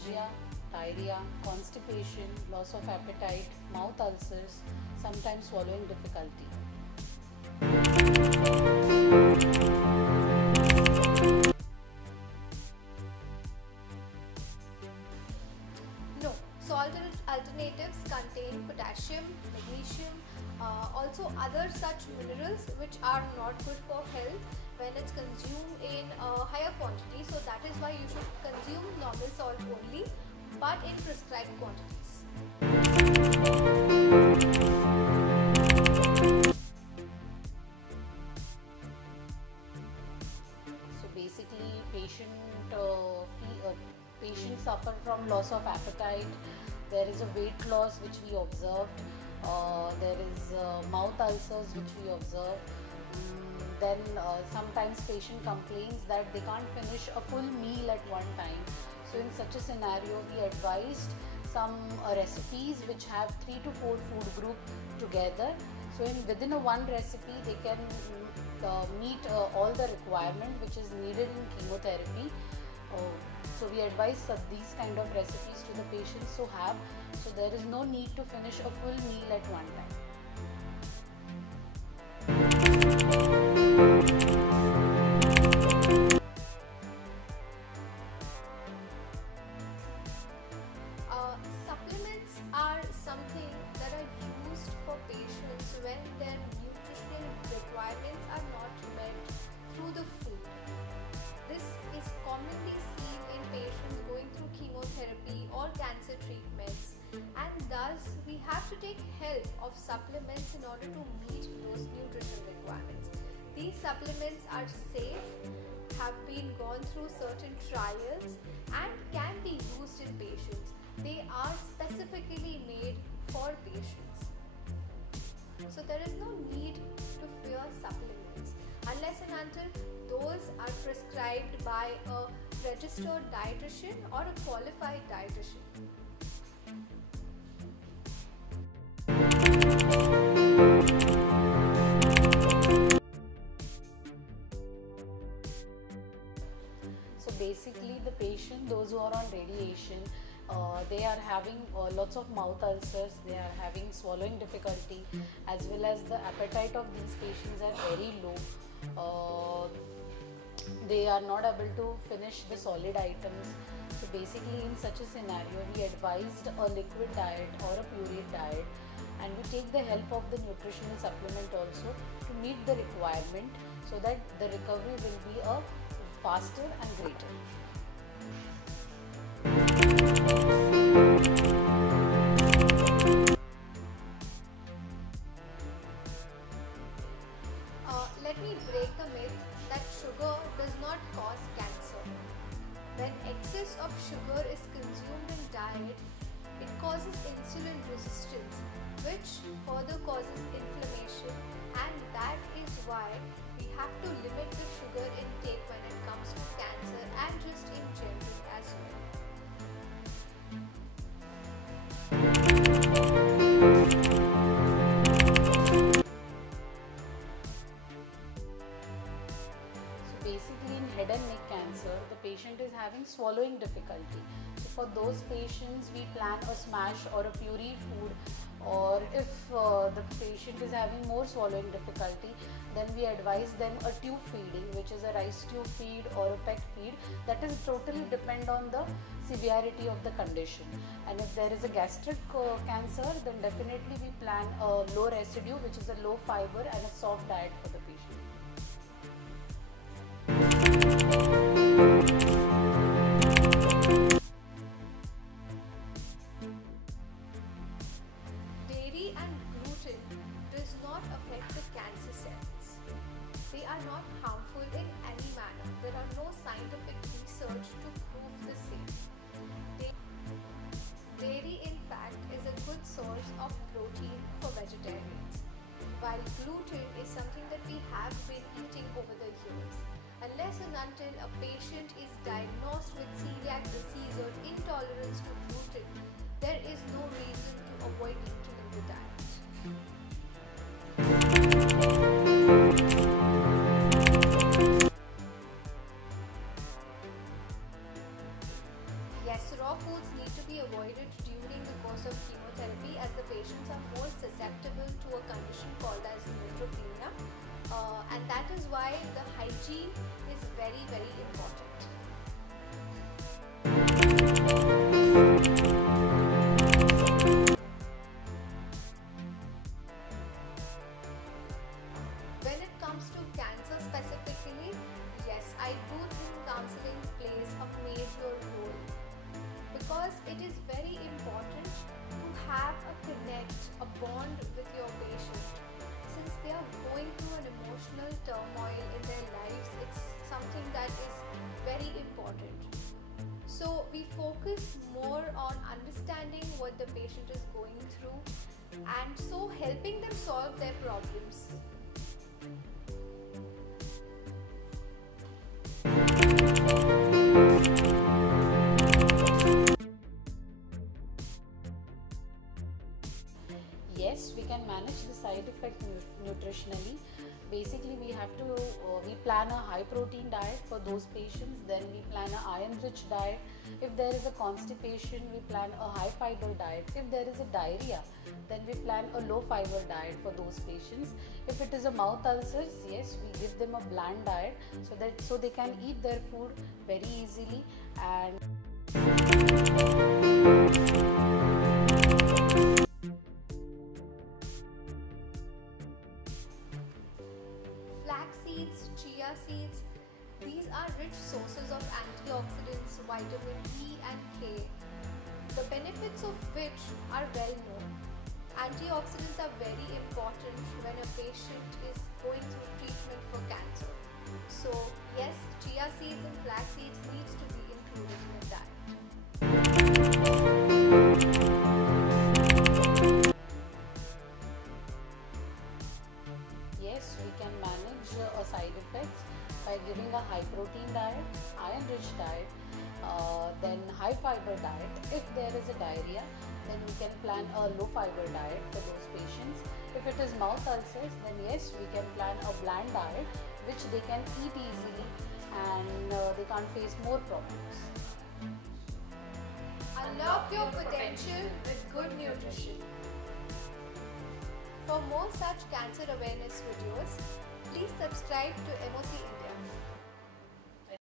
nausea, diarrhea, constipation, loss of appetite, mouth ulcers, sometimes swallowing difficulty. No, salt alternatives contain potassium, magnesium, also other such minerals which are not good for health when it's consumed in a higher quantity. So that is why you should consume normal salt only, but in prescribed quantities. So basically, patients suffer from loss of appetite. There is a weight loss which we observed. There is mouth ulcers which we observe. Then sometimes patient complains that they can't finish a full meal at one time. So in such a scenario, we advised some recipes which have 3 to 4 food group together. So within a one recipe, they can meet all the requirement which is needed in chemotherapy. So we advise these kind of recipes to the patients to have. So there is no need to finish a full meal at one time. Supplements are something that are used for patients when their nutritional requirements are not met through the food. This is commonly seen in patients going through chemotherapy or cancer treatments, and thus we have to take help of supplements in order to meet those nutritional requirements. These supplements are safe, have been gone through certain trials, and can be used in patients. They are specifically made for patients. So there is no need to fear supplements unless and until those are prescribed by a registered dietitian or a qualified dietitian. So basically, the patient, those who are on radiation, they are having lots of mouth ulcers, they are having swallowing difficulty, as well as the appetite of these patients are very low. They are not able to finish the solid items. So basically, in such a scenario, we advised a liquid diet or a pureed diet, and we take the help of the nutritional supplement also to meet the requirement, so that the recovery will be a faster and greater. Let me break the myth that sugar does not cause cancer. When excess of sugar is consumed in diet, it causes insulin resistance, which further causes inflammation, and that is why we have to limit the sugar intake when it comes to cancer and just in general as well. Basically, in head and neck cancer, the patient is having swallowing difficulty. So for those patients, we plan a smash or a puree food, or if the patient is having more swallowing difficulty, then we advise them a tube feeding, which is a rice tube feed or a peg feed. That is totally depend on the severity of the condition. And if there is a gastric cancer, then definitely we plan a low residue, which is a low fiber and a soft diet for the patient. Dairy and gluten does not affect the cancer cells. They are not harmful in any manner. There are no scientific research to prove the same. Dairy, in fact, is a good source of protein for vegetarians, while gluten is something that we have been eating over the years. Unless and until a patient is diagnosed with celiac disease or intolerance to gluten, there is no reason to avoid gluten in the diet. Yes, raw foods need to be avoided during the course of chemotherapy, as the patients are more susceptible to a condition called as neutropenia, and that is why the hygiene is very, very important. When it comes to cancer specifically, yes, I do think counseling plays a major role, because it is very important to have a connect, a bond with your patient. Since they are going through an emotional turmoil in their lives, it's something that is very important. So we focus more on understanding what the patient is going through, and so helping them solve their problems. Yes, we can manage the side effect nutritionally. Basically, we plan a high protein diet for those patients. Then we plan an iron rich diet. If there is a constipation, we plan a high fiber diet. If there is a diarrhea, then we plan a low fiber diet for those patients. If it is a mouth ulcers, yes, we give them a bland diet so they can eat their food very easily. And Flax seeds, chia seeds, these are rich sources of antioxidants, vitamin E and K, the benefits of which are well known. Antioxidants are very important when a patient is going through treatment for cancer. So yes, chia seeds and flax seeds needs to be included in the diet. yes, we can manage side effects by giving a high protein diet, iron rich diet, then high fiber diet. If there is a diarrhea, then we can plan a low fiber diet for those patients. If it is mouth ulcers, then yes, we can plan a bland diet which they can eat easily, and they can't face more problems. Unlock your potential with good nutrition. For more such cancer awareness videos, please subscribe to MOC